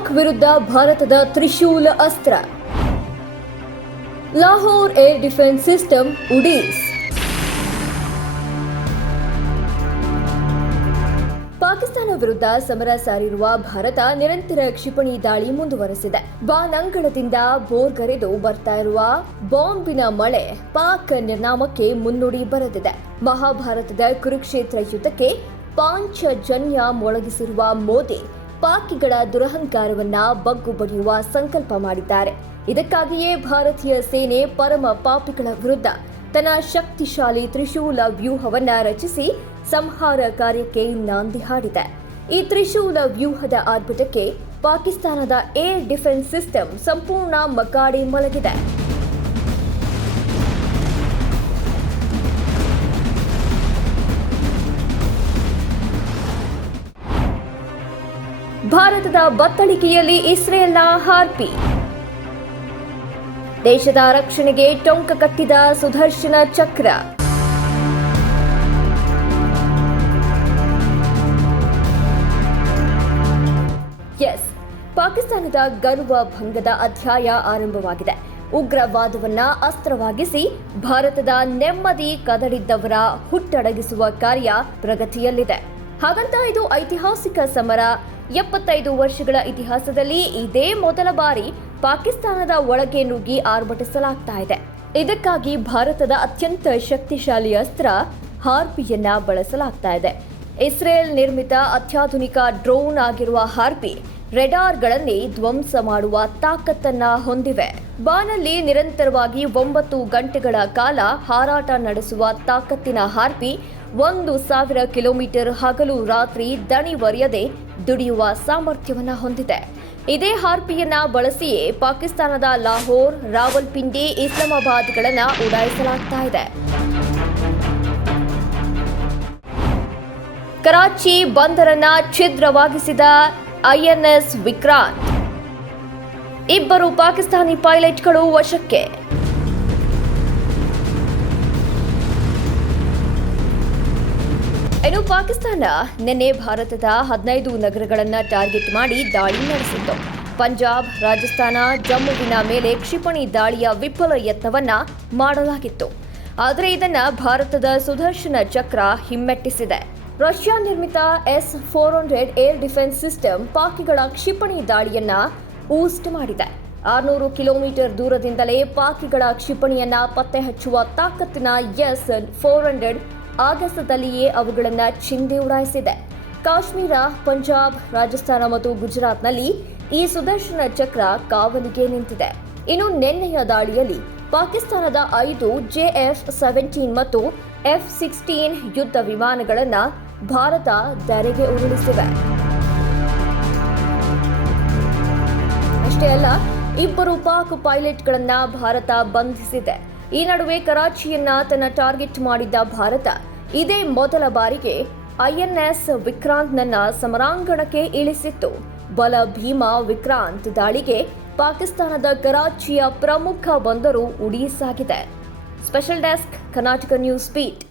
ಪಾಕ್ ವಿರುದ್ಧ ಭಾರತದ ತ್ರಿಶೂಲ ಅಸ್ತ್ರ. ಲಾಹೋರ್ ಏರ್ ಡಿಫೆನ್ಸ್ ಸಿಸ್ಟಮ್ ಉಡೀಸ್. ಪಾಕಿಸ್ತಾನ ವಿರುದ್ಧ ಸಮರ ಸಾರಿರುವ ಭಾರತ ನಿರಂತರ ಕ್ಷಿಪಣಿ ದಾಳಿ ಮುಂದುವರೆಸಿದೆ. ಬಾನಂಗಳದಿಂದ ಬೋರ್ಗರೆದು ಬರ್ತಾ ಇರುವ ಬಾಂಬಿನ ಮಳೆ ಪಾಕ್ ನಿರ್ನಾಮಕ್ಕೆ ಮುನ್ನುಡಿ ಬರೆದಿದೆ. ಮಹಾಭಾರತದ ಕುರುಕ್ಷೇತ್ರ ಯುದ್ಧಕ್ಕೆ ಪಾಂಚಜನ್ಯ ಮೊಳಗಿಸಿರುವ ಮೋದಿ ಪಾಕಿಗಳ ದುರಹಂಕಾರವನ್ನ ಬಗ್ಗು ಬಡಿಯುವ ಸಂಕಲ್ಪ ಮಾಡಿದ್ದಾರೆ. ಇದಕ್ಕಾಗಿಯೇ ಭಾರತೀಯ ಸೇನೆ ಪರಮ ಪಾಪಿಗಳ ವಿರುದ್ಧ ತನ್ನ ಶಕ್ತಿಶಾಲಿ ತ್ರಿಶೂಲ ವ್ಯೂಹವನ್ನ ರಚಿಸಿ ಸಂಹಾರ ಕಾರ್ಯಕ್ಕೆ ನಾಂದಿ ಹಾಡಿದೆ. ಈ ತ್ರಿಶೂಲ ವ್ಯೂಹದ ಆರ್ಭಟಕ್ಕೆ ಪಾಕಿಸ್ತಾನದ ಏರ್ ಡಿಫೆನ್ಸ್ ಸಿಸ್ಟಮ್ ಸಂಪೂರ್ಣ ಮಕಾಡೆ ಮಲಗಿದೆ. ಭಾರತದ ಬತ್ತಳಿಕೆಯಲ್ಲಿ ಇಸ್ರೇಲ್ನ ಹಾರ್ಪಿ. ದೇಶದ ರಕ್ಷಣೆಗೆ ಟೊಂಕ ಕಟ್ಟಿದ ಸುದರ್ಶನ ಚಕ್ರ. ಎಸ್, ಪಾಕಿಸ್ತಾನದ ಗರ್ವ ಭಂಗದ ಅಧ್ಯಾಯ ಆರಂಭವಾಗಿದೆ. ಉಗ್ರವಾದವನ್ನ ಅಸ್ತ್ರವಾಗಿಸಿ ಭಾರತದ ನೆಮ್ಮದಿ ಕದಡಿದ್ದವರ ಹುಟ್ಟಡಗಿಸುವ ಕಾರ್ಯ ಪ್ರಗತಿಯಲ್ಲಿದೆ. ಹಾಗಂತ ಇದು ಐತಿಹಾಸಿಕ ಸಮರ. 75 ವರ್ಷಗಳ ಇತಿಹಾಸದಲ್ಲಿ ಇದೇ ಮೊದಲ ಬಾರಿ ಪಾಕಿಸ್ತಾನದ ಒಳಗೆ ನುಗ್ಗಿ ಆರ್ಭಟಿಸಲಾಗ್ತಾ ಇದೆ. ಇದಕ್ಕಾಗಿ ಭಾರತದ ಅತ್ಯಂತ ಶಕ್ತಿಶಾಲಿ ಅಸ್ತ್ರ ಹಾರ್ಪಿಯನ್ನ ಬಳಸಲಾಗ್ತಾ ಇದೆ. ಇಸ್ರೇಲ್ ನಿರ್ಮಿತ ಅತ್ಯಾಧುನಿಕ ಡ್ರೋನ್ ಆಗಿರುವ ಹಾರ್ಪಿ ರೆಡಾರ್ಗಳನ್ನೇ ಧ್ವಂಸ ಮಾಡುವ ತಾಕತ್ತನ್ನ ಹೊಂದಿವೆ. ಬಾನಲ್ಲಿ ನಿರಂತರವಾಗಿ 9 ಗಂಟೆಗಳ ಕಾಲ ಹಾರಾಟ ನಡೆಸುವ ತಾಕತ್ತಿನ ಹಾರ್ಪಿ 1000 ಕಿಲೋಮೀಟರ್ ಹಗಲು ರಾತ್ರಿ ದಣಿವರಿಯದೆ ದುಡಿಯುವ ಸಾಮರ್ಥ್ಯವನ್ನ ಹೊಂದಿದೆ. ಇದೇ ಹಾರ್ಪಿಯನ್ನ ಬಳಸಿಯೇ ಪಾಕಿಸ್ತಾನದ ಲಾಹೋರ್, ರಾವಲ್ಪಿಂಡಿ, ಇಸ್ಲಾಮಾಬಾದ್ಗಳನ್ನ ಉಡಾಯಿಸಲಾಗ್ತಾ ಇದೆ. ಕರಾಚಿ ಬಂದರನ್ನ ಛಿದ್ರವಾಗಿಸಿದ INS ವಿಕ್ರಾಂತ್. 2 ಪಾಕಿಸ್ತಾನಿ ಪೈಲಟ್ಗಳು ವಶಕ್ಕೆ. ಇನ್ನು ಪಾಕಿಸ್ತಾನ ನಿನ್ನೆ ಭಾರತದ 15 ನಗರಗಳನ್ನು ಟಾರ್ಗೆಟ್ ಮಾಡಿ ದಾಳಿ ನಡೆಸಿತ್ತು. ಪಂಜಾಬ್, ರಾಜಸ್ಥಾನ, ಜಮ್ಮುವಿನ ಮೇಲೆ ಕ್ಷಿಪಣಿ ದಾಳಿಯ ವಿಫಲ ಯತ್ನವನ್ನ ಮಾಡಲಾಗಿತ್ತು. ಆದರೆ ಇದನ್ನ ಭಾರತದ ಸುದರ್ಶನ ಚಕ್ರ ಹಿಮ್ಮೆಟ್ಟಿಸಿದೆ. ರಷ್ಯಾ ನಿರ್ಮಿತ S-400 ಏರ್ ಡಿಫೆನ್ಸ್ ಸಿಸ್ಟಮ್ ಪಾಕಿಗಳ ಕ್ಷಿಪಣಿ ದಾಳಿಯನ್ನ ಊಸ್ಟ್ ಮಾಡಿದೆ. 600 ಕಿಲೋಮೀಟರ್ ದೂರದಿಂದಲೇ ಪಾಕಿಗಳ ಕ್ಷಿಪಣಿಯನ್ನ ಪತ್ತೆ ಹಚ್ಚುವ ತಾಕತ್ತಿನ S-400 ಆಗಸದಲ್ಲಿಯೇ ಅವುಗಳನ್ನು ಚಿಂದಿ ಉಡಾಯಿಸಿದೆ. ಕಾಶ್ಮೀರ, ಪಂಜಾಬ್, ರಾಜಸ್ಥಾನ ಮತ್ತು ಗುಜರಾತ್ನಲ್ಲಿ ಈ ಸುದರ್ಶನ ಚಕ್ರ ಕಾವಲಿಗೆ ನಿಂತಿದೆ. ಇನ್ನು ನಿನ್ನೆಯ ದಾಳಿಯಲ್ಲಿ ಪಾಕಿಸ್ತಾನದ 5 JF-17 ಮತ್ತು F-16 ಯುದ್ಧ ವಿಮಾನಗಳನ್ನು ಭಾರತ ಧರೆಗೆ ಉರುಳಿಸಿವೆ. ಅಷ್ಟೇ ಅಲ್ಲ, 2 ಪಾಕ್ ಪೈಲಟ್ಗಳನ್ನ ಭಾರತ ಬಂಧಿಸಿದೆ. ಈ ನಡುವೆ ಕರಾಚಿಯನ್ನ ತನ್ನ ಟಾರ್ಗೆಟ್ ಮಾಡಿದ್ದ ಭಾರತ ಇದೇ ಮೊದಲ ಬಾರಿಗೆ INS ವಿಕ್ರಾಂತ್ನನ್ನ ಸಮರಾಂಗಣಕ್ಕೆ ಇಳಿಸಿತ್ತು. ಬಲ ಭೀಮ ವಿಕ್ರಾಂತ್ ದಾಳಿಗೆ ಪಾಕಿಸ್ತಾನದ ಕರಾಚಿಯ ಪ್ರಮುಖ ಬಂದರು ಉಡೀಸ್ ಆಗಿದೆ. Special desk, Karnataka news beet.